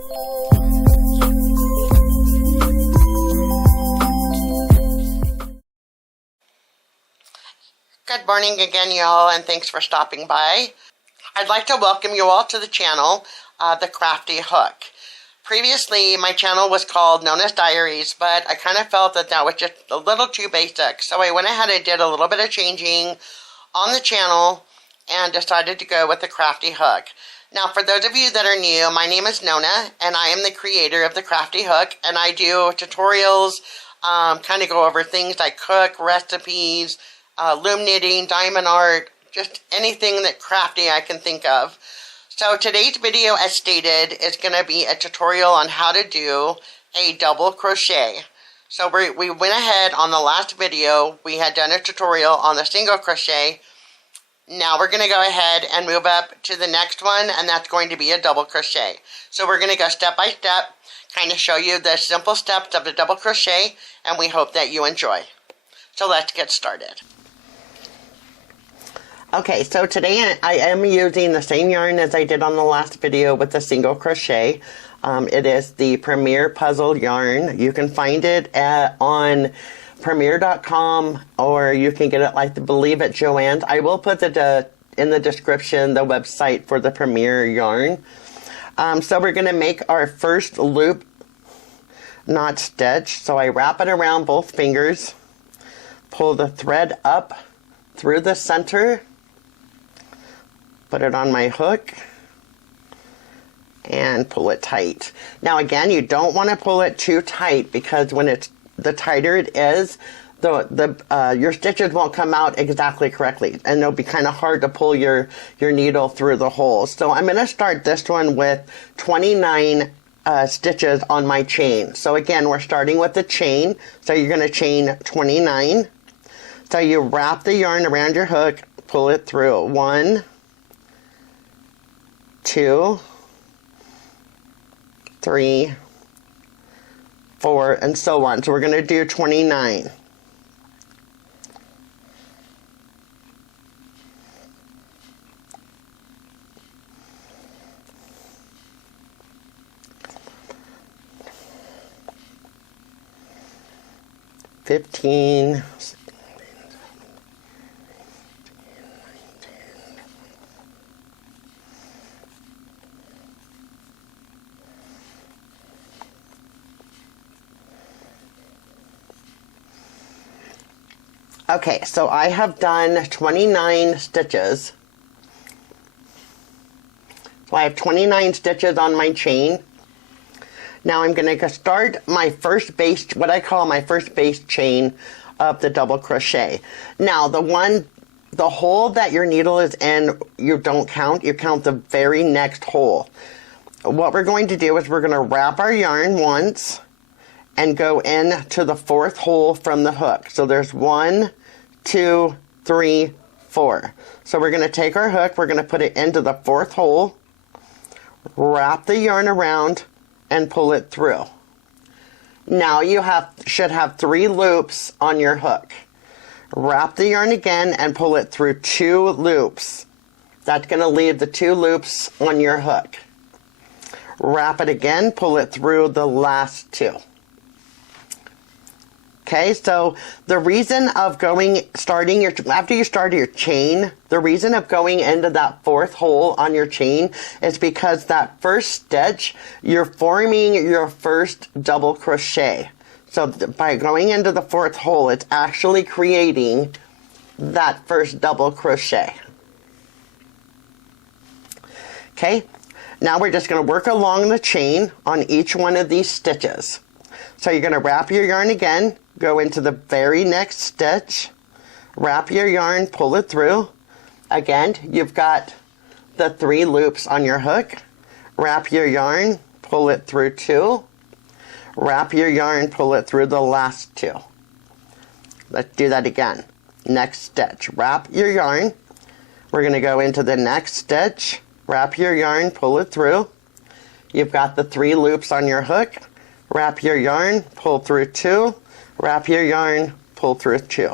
Good morning again, y'all, and thanks for stopping by. I'd like to welcome you all to the channel, The Crafty Hook. Previously, my channel was called Nona's Diaries, but I kind of felt that that was just a little too basic, so I went ahead and did a little bit of changing on the channel and decided to go with The Crafty Hook. Now, for those of you that are new, my name is Nona, and I am the creator of The Crafty Hook, and I do tutorials, kind of go over things like cook, recipes, loom knitting, diamond art, just anything that crafty I can think of. So today's video, as stated, is going to be a tutorial on how to do a double crochet. So we went ahead on the last video, we had done a tutorial on the single crochet. Now we're going to go ahead and move up to the next one, and that's going to be a double crochet. So we're going to go step by step, kind of show you the simple steps of the double crochet, and we hope that you enjoy. So let's get started. Okay, so today I am using the same yarn as I did on the last video with the single crochet. It is the Premier Puzzle yarn. You can find it on Premier.com, or you can get it, I believe, at Joann's. I will put in the description the website for the Premier yarn. So we're going to make our first loop knot stitch. So I wrap it around both fingers, pull the thread up through the center, put it on my hook, and pull it tight. Now again, you don't want to pull it too tight, because when the tighter it is, your stitches won't come out exactly correctly, and it'll be kind of hard to pull your needle through the hole. So I'm going to start this one with 29 stitches on my chain. So again, we're starting with the chain, so you're going to chain 29. So you wrap the yarn around your hook, pull it through. 1, 2, 3, 4, and so on. So we're going to do 29. $15. Okay, so I have done 29 stitches. So I have 29 stitches on my chain. Now I'm going to start my first base, what I call my first base chain of the double crochet. Now the hole that your needle is in, you don't count, you count the very next hole. What we're going to do is we're going to wrap our yarn once and go in to the fourth hole from the hook. So there's 1, 2, 3, 4. So we're going to take our hook, we're going to put it into the fourth hole, wrap the yarn around, and pull it through. Now you should have 3 loops on your hook. Wrap the yarn again and pull it through 2 loops. That's going to leave the 2 loops on your hook. Wrap it again, pull it through the last 2. Okay, so the reason of after you start your chain, the reason of going into that fourth hole on your chain is because that first stitch, you're forming your first double crochet. So by going into the fourth hole, it's actually creating that first double crochet. Okay, now we're just going to work along the chain on each one of these stitches. So you're going to wrap your yarn again, go into the very next stitch, wrap your yarn, pull it through. Again, you've got the 3 loops on your hook. Wrap your yarn, pull it through 2. Wrap your yarn, pull it through the last 2. Let's do that again. Next stitch, wrap your yarn. We're going to go into the next stitch, wrap your yarn, pull it through. You've got the 3 loops on your hook. Wrap your yarn, pull through 2, wrap your yarn, pull through 2.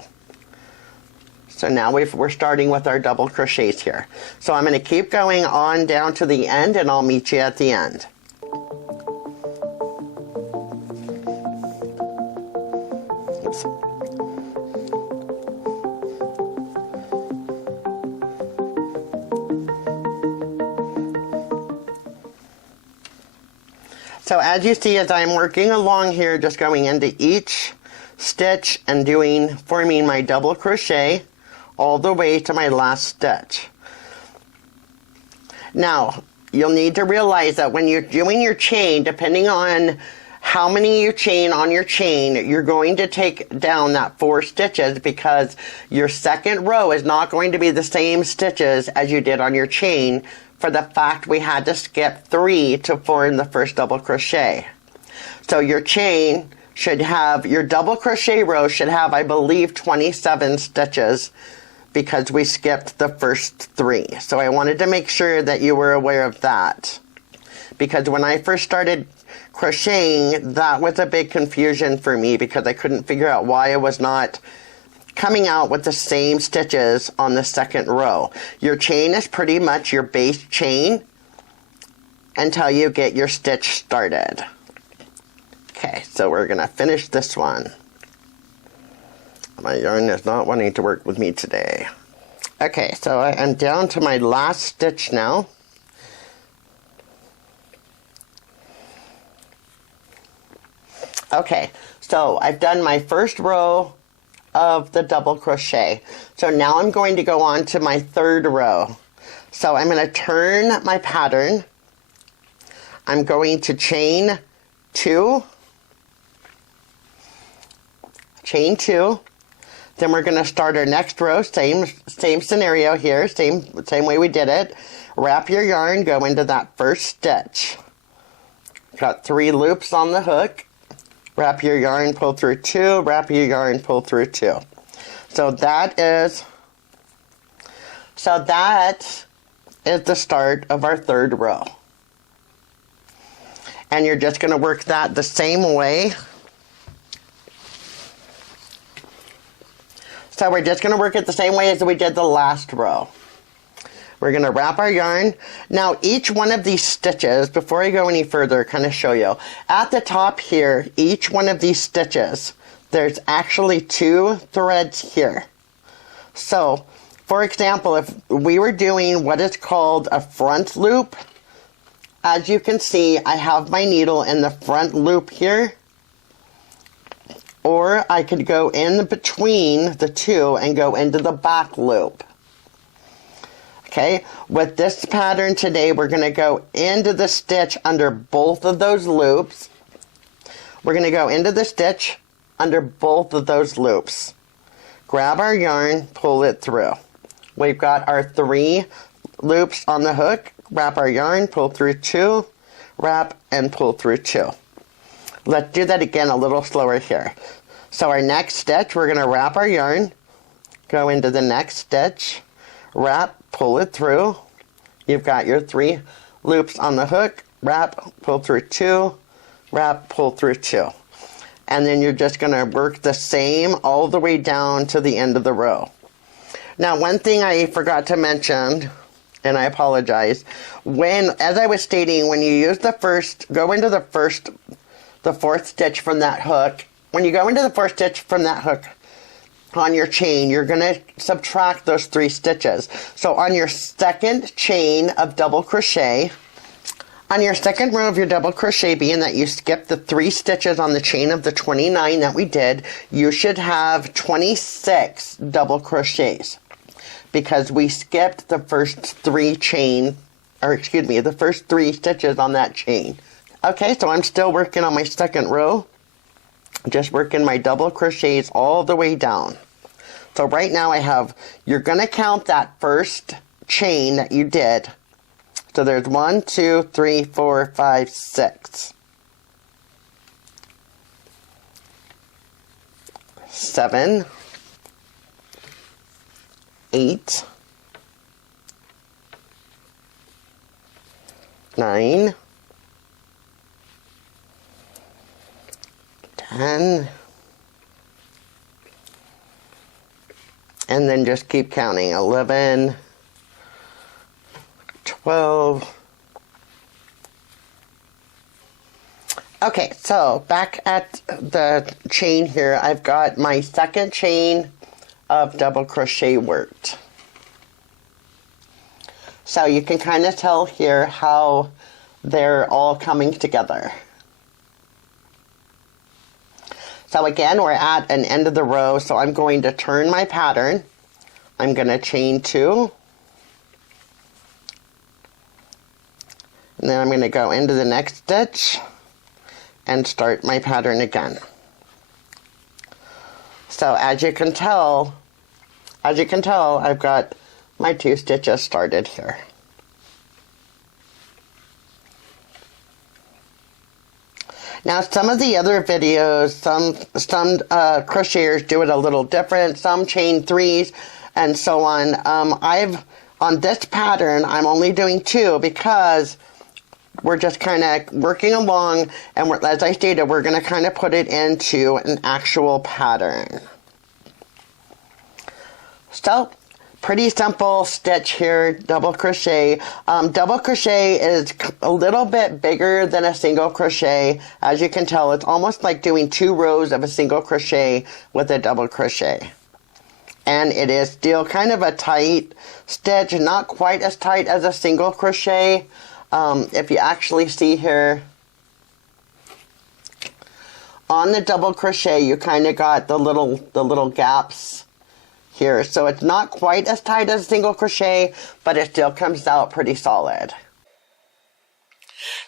So now we're starting with our double crochets here. So I'm going to keep going on down to the end, and I'll meet you at the end. stitches. So as you see, as I'm working along here, just going into each stitch and forming my double crochet all the way to my last stitch. Now, you'll need to realize that when you're doing your chain, depending on how many you chain on your chain, you're going to take down that 4 stitches, because your second row is not going to be the same stitches as you did on your chain, for the fact we had to skip 3 to form the first double crochet. So your chain should have, your double crochet row should have, I believe, 27 stitches, because we skipped the first 3. So I wanted to make sure that you were aware of that, because when I first started crocheting, that was a big confusion for me, because I couldn't figure out why I was not coming out with the same stitches on the second row. Your chain is pretty much your base chain until you get your stitch started. Okay, so we're gonna finish this one. My yarn is not wanting to work with me today. Okay, so I am down to my last stitch now. Okay, so I've done my first row of the double crochet. So now I'm going to go on to my third row. So I'm going to turn my pattern. I'm going to chain 2, chain 2. Then we're going to start our next row, same scenario here, same way we did it. Wrap your yarn, go into that first stitch. Got 3 loops on the hook. Wrap your yarn, pull through 2, wrap your yarn, pull through 2. So that is the start of our third row. And you're just going to work that the same way. So we're just going to work it the same way as we did the last row. We're going to wrap our yarn. Now each one of these stitches, before I go any further, kind of show you. At the top here, each one of these stitches, there's actually 2 threads here. So, for example, if we were doing what is called a front loop, as you can see, I have my needle in the front loop here. Or I could go in between the 2 and go into the back loop. Okay, with this pattern today, we're going to go into the stitch under both of those loops. We're going to go into the stitch under both of those loops. Grab our yarn, pull it through. We've got our 3 loops on the hook. Wrap our yarn, pull through 2, wrap and pull through 2. Let's do that again a little slower here. So our next stitch, we're going to wrap our yarn, go into the next stitch, wrap, pull it through. You've got your 3 loops on the hook, wrap, pull through 2, wrap, pull through 2. And then you're just going to work the same all the way down to the end of the row. Now, one thing I forgot to mention, and I apologize, as I was stating, when you use go into the 4th stitch from that hook. When you go into the 4th stitch from that hook on your chain, you're going to subtract those 3 stitches. So on your second chain of double crochet, on your second row of your double crochet, being that you skipped the 3 stitches on the chain of the 29 that we did, you should have 26 double crochets, because we skipped the first 3 the first 3 stitches on that chain. Okay, so I'm still working on my second row, just working my double crochets all the way down. So right now you're going to count that first chain that you did. So there's 1, 2, 3, 4, 5, 6. 7, 8, 9, 10, and then just keep counting. 11, 12, Okay, so back at the chain here, I've got my second chain of double crochet worked. So you can kind of tell here how they're all coming together. So again, we're at an end of the row, so I'm going to turn my pattern. I'm going to chain 2. And then I'm going to go into the next stitch and start my pattern again. So as you can tell, I've got my 2 stitches started here. Now, some of the other videos, some crocheters do it a little different. Some chain 3s and so on. On this pattern, I'm only doing 2 because we're just kind of working along, and as I stated, we're going to kind of put it into an actual pattern. So, pretty simple stitch here, double crochet. Double crochet is a little bit bigger than a single crochet. As you can tell, it's almost like doing 2 rows of a single crochet with a double crochet. And it is still kind of a tight stitch, not quite as tight as a single crochet. If you actually see here, on the double crochet, you kind of got the little gaps here. So it's not quite as tight as a single crochet, but it still comes out pretty solid.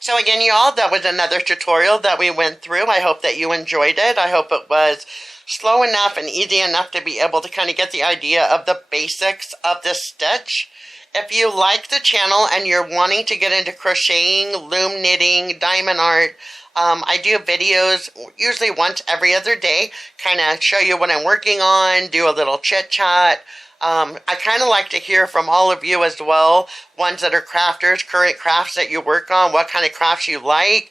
So again, y'all, that was another tutorial that we went through. I hope that you enjoyed it. I hope it was slow enough and easy enough to be able to kind of get the idea of the basics of this stitch. If you like the channel and you're wanting to get into crocheting, loom knitting, diamond art, I do videos usually once every other day, kind of show you what I'm working on, do a little chit chat. I kind of like to hear from all of you as well, ones that are crafters, current crafts that you work on, what kind of crafts you like,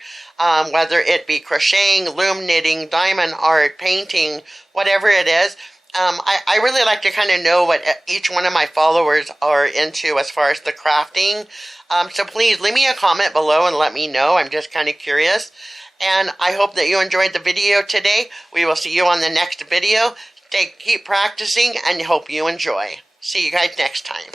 whether it be crocheting, loom knitting, diamond art, painting, whatever it is. I really like to kind of know what each one of my followers are into as far as the crafting. So please leave me a comment below and let me know. I'm just kind of curious. And I hope that you enjoyed the video today. We will see you on the next video. Keep practicing and hope you enjoy. See you guys next time.